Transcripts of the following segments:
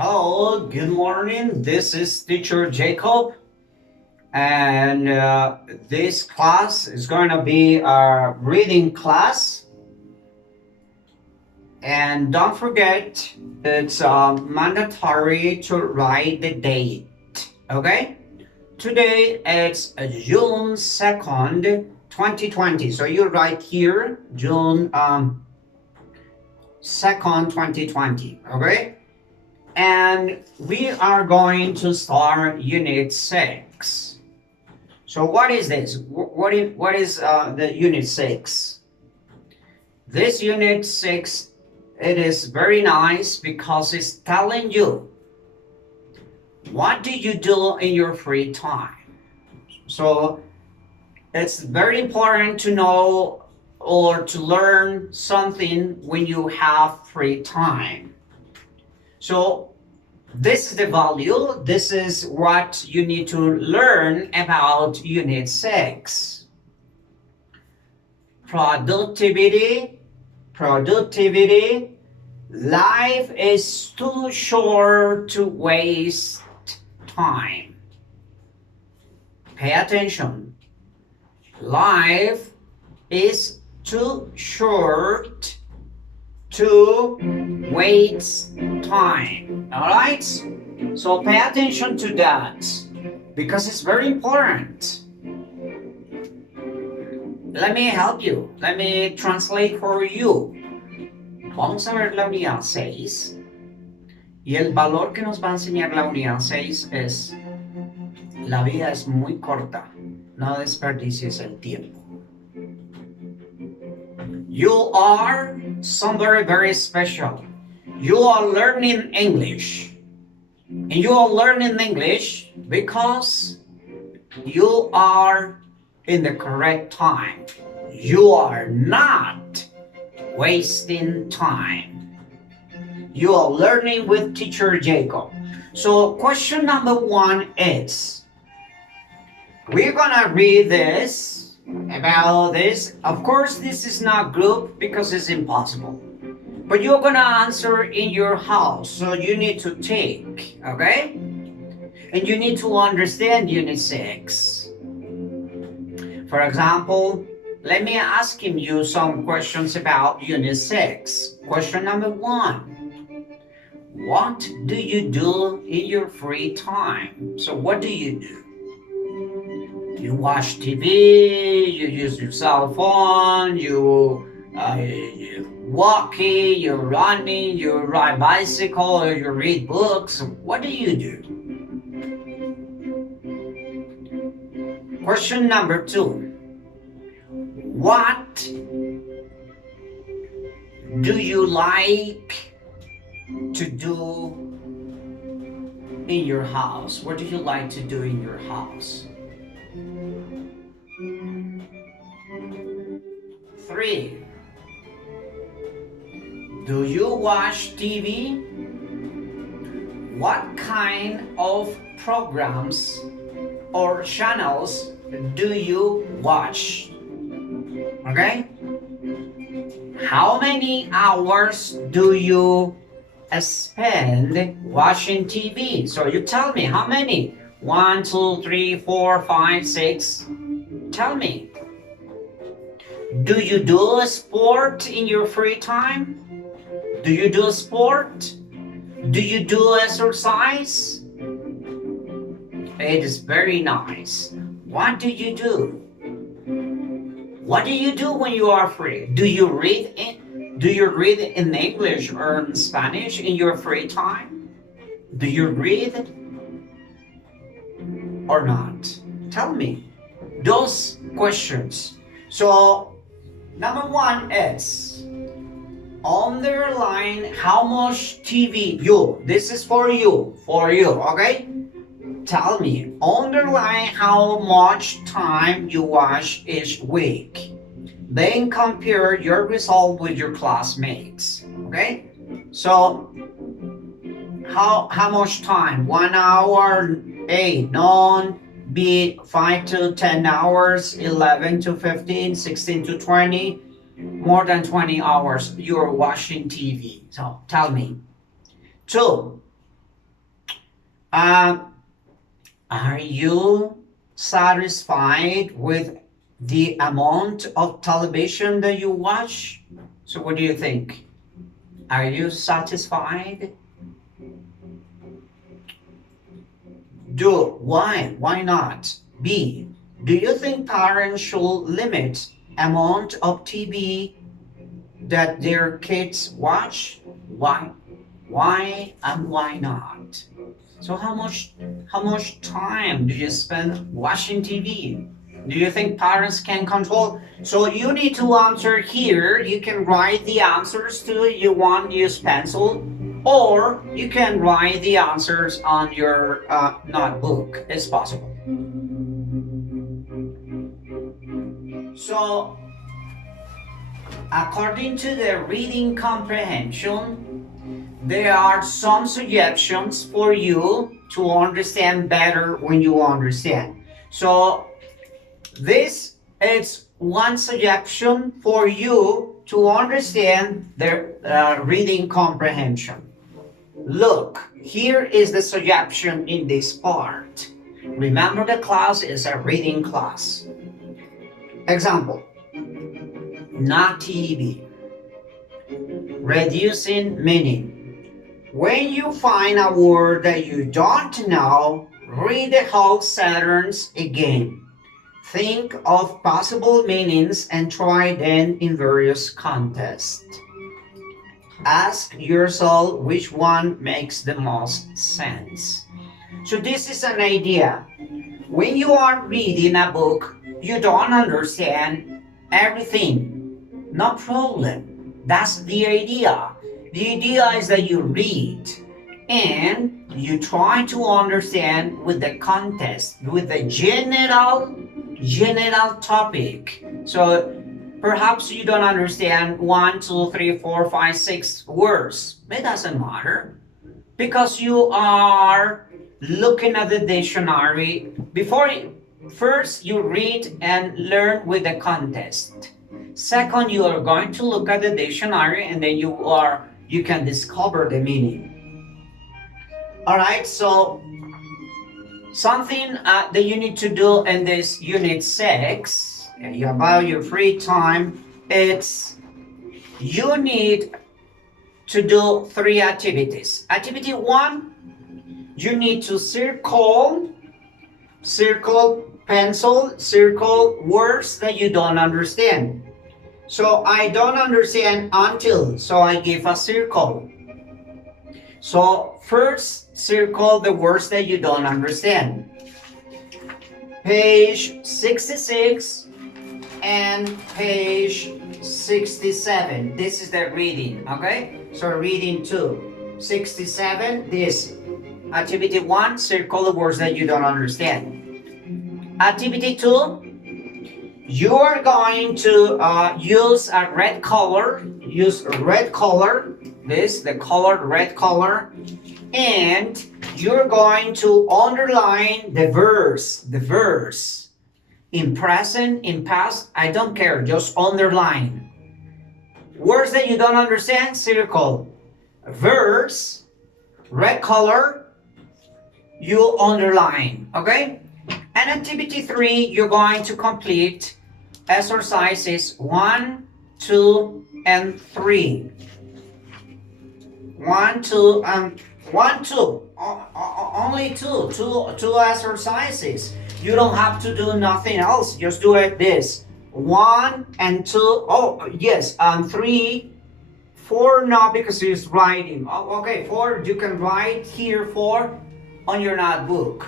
Hello, good morning. This is teacher Jacob, and this class is going to be a reading class. And don't forget, it's mandatory to write the date. Okay? Today it's June 2nd, 2020. So you write here June 2nd, 2020. Okay? And we are going to start Unit 6. So what is this? What is the Unit 6? This Unit 6, it is very nice because it's telling you what do you do in your free time. So it's very important to know or to learn something when you have free time. So this is the value. This is what you need to learn about Unit 6. Productivity. Life is too short to waste time. Pay attention. Life is too short to waste time. All right? So pay attention to that because it's very important. Let me help you. Let me translate for you. Vamos a ver la unidad 6. Y el valor que nos va a enseñar la unidad 6 es: la vida es muy corta. No desperdicies el tiempo. You are somebody very special. You are learning English. And you are learning English because you are in the correct time. You are not wasting time. You are learning with teacher Jacob. So question number 1 is, we're gonna read this about this. Of course, this is not group because it's impossible. But you're gonna answer in your house, so you need to take, okay? And you need to understand Unit 6. For example, let me ask you some questions about Unit 6. Question number 1. What do you do in your free time? So what do? You watch TV, you use your cell phone, you walking, you're running, you ride bicycle, or you read books. What do you do? Question number 2. What do you like to do in your house? What do you like to do in your house? 3. Do you watch TV? What kind of programs or channels do you watch? Okay? How many hours do you spend watching TV? So you tell me how many? 1, 2, 3, 4, 5, 6. Tell me. Do you do a sport in your free time? Do you do a sport? Do you do exercise? It is very nice. What do you do? What do you do when you are free? Do you read in English or in Spanish in your free time? Do you read or not? Tell me those questions. So number 1 is underline how much TV this is for you, okay? Tell me, underline how much time you watch each week. Then compare your result with your classmates, okay? So how much time? 1 hour, A, none, B, 5 to 10 hours, 11 to 15, 16 to 20, more than 20 hours you're watching TV. So tell me. 2. Uh, are you satisfied with the amount of television that you watch? So what do you think? Are you satisfied? Do. Why? Why not? B. Do you think parents should limit amount of TV that their kids watch? Why? Why and why not? So how much time do you spend watching TV? Do you think parents can control? So you need to answer here. You can write the answers to you want use pencil, or you can write the answers on your notebook. It's possible. So according to the reading comprehension, there are some suggestions for you to understand better when you understand. So this is one suggestion for you to understand the reading comprehension. Look, here is the suggestion in this part. Remember, the class is a reading class. Example, not TV. Reducing meaning. When you find a word that you don't know, read the whole sentence again. Think of possible meanings and try them in various contexts. Ask yourself which one makes the most sense. So this is an idea. When you are reading a book, you don't understand everything. No problem. That's the idea. The idea is that you read and you try to understand with the context, with the general topic. So perhaps you don't understand 1, 2, 3, 4, 5, 6 words. It doesn't matter because you are looking at the dictionary first you read and learn with the context. Second, you are going to look at the dictionary and then you can discover the meaning. All right, so something that you need to do in this unit 6 about your free time, it's you need to do 3 activities. Activity 1, you need to circle pencil, circle words that you don't understand. So I don't understand until, so I give a circle. So first, circle the words that you don't understand. Page 66 and page 67. This is the reading, okay? So reading 2. 67, this. Activity 1, circle the words that you don't understand. Activity 2, you are going to use a red color. Use red color, the colored red color, and you're going to underline the verse. In present, in past, I don't care, just underline. Words that you don't understand, circle. Verse, red color, you underline, okay? And activity 3, you're going to complete exercises 1, 2, and 3. 1, 2, and 1, 2. Only two exercises. You don't have to do nothing else. Just do it this. 1 and 2. Oh, yes. 3, 4, no, because he's writing. Oh, okay, 4. You can write here 4 on your notebook.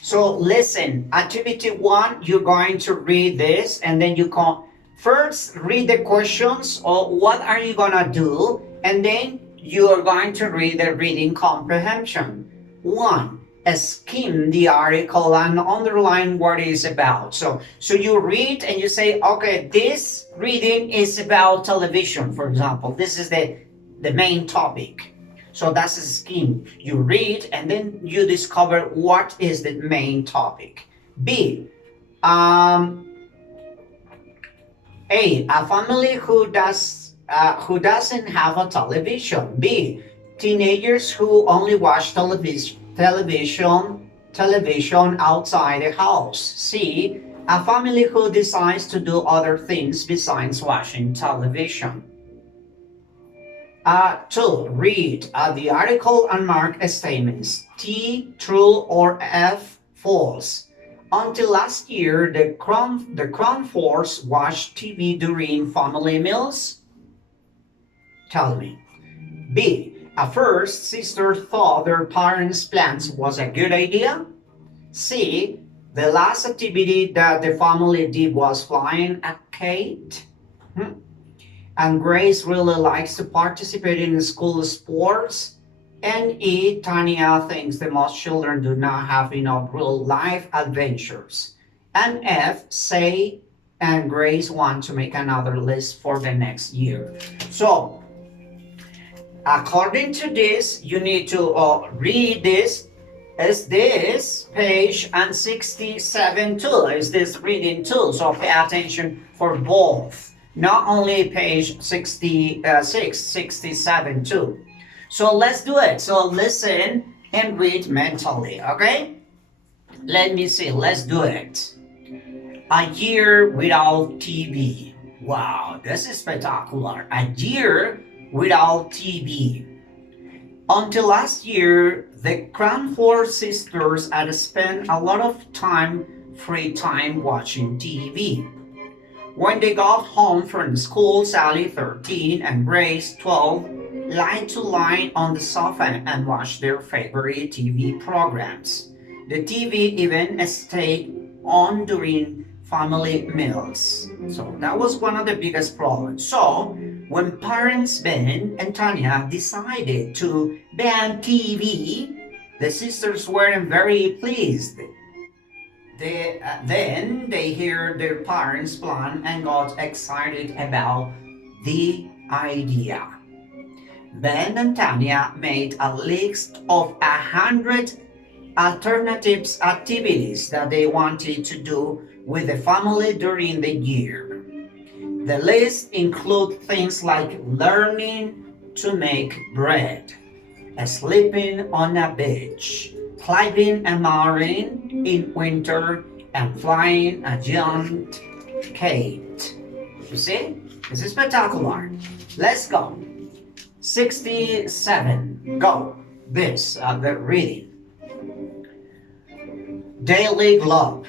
So listen, activity 1, you're going to read this and then you can first read the questions or what are you gonna do, and then you are going to read the reading comprehension. 1, skim the article and underline what it is about. So you read and you say, okay, this reading is about television, for example. This is the main topic. So that's a scheme. You read and then you discover what is the main topic. B, a family who doesn't have a television. B, Teenagers who only watch television outside the house. C. A family who decides to do other things besides watching television. 2. Read the article and mark statements. T. True or F. False. Until last year, the Cranfords watched TV during family meals. Tell me. B. At first, sister thought their parents' plans was a good idea. C. The last activity that the family did was flying a kite. And Grace really likes to participate in school sports. And E. Tanya thinks that most children do not have enough real life adventures. And F. Say and Grace want to make another list for the next year. So, according to this, you need to read this. Is this page and 67 too? Is this reading too? So pay attention for both. Not only page 66, 67 too. So let's do it. So listen and read mentally, okay? Let me see. Let's do it. A year without TV. Wow, this is spectacular. A year without TV. Until last year, the Cranford sisters had spent a lot of free time watching TV. When they got home from school, Sally, 13, and Grace, 12, liked to lie on the sofa and watch their favorite TV programs. The TV even stayed on during family meals. So that was one of the biggest problems. So when parents Ben and Tanya decided to ban TV, the sisters weren't very pleased. Then they heard their parents' plan and got excited about the idea. Ben and Tanya made a list of 100 alternatives activities that they wanted to do with the family during the year. The list includes things like learning to make bread, sleeping on a beach, climbing a mountain in winter, and flying a giant kite. You see? This is spectacular. Let's go. 67. Go. This, the reading. Daily Globe.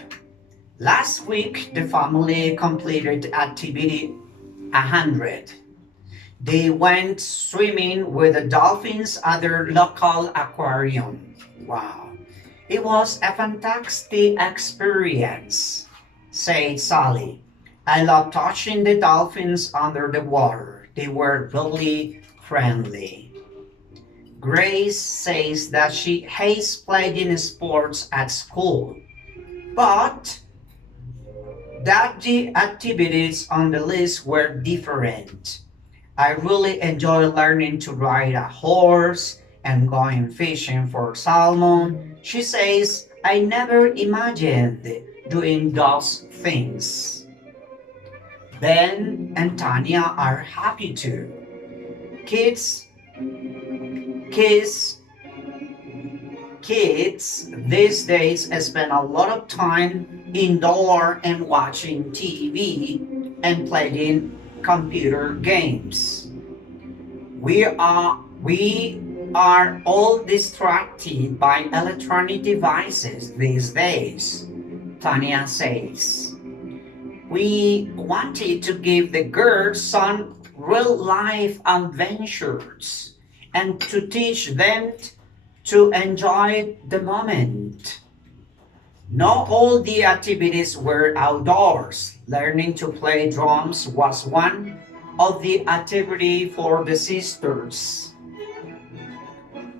Last week, the family completed activity 100. They went swimming with the dolphins at their local aquarium. Wow. It was a fantastic experience, said Sally. I love touching the dolphins under the water. They were really friendly. Grace says that she hates playing sports at school, but that the activities on the list were different. I really enjoy learning to ride a horse and going fishing for salmon. She says, I never imagined doing those things. Ben and Tanya are happy too. Kids these days spend a lot of time indoor and watching TV and playing computer games. We are all distracted by electronic devices these days, Tanya says. We wanted to give the girls some real-life adventures and to teach them to enjoy the moment. Not all the activities were outdoors. Learning to play drums was one of the activities for the sisters.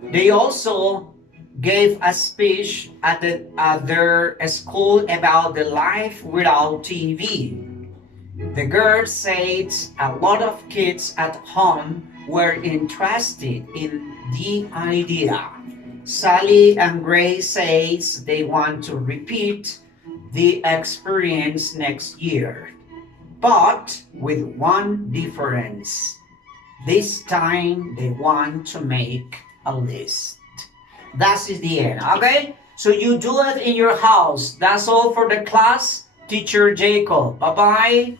They also gave a speech at their school about the life without TV. The girls said a lot of kids at home were interested in the idea. Sally and Grace says they want to repeat the experience next year, but with one difference. This time they want to make a list. That is the end. Okay? So you do it in your house. That's all for the class. Teacher Jacob. Bye bye.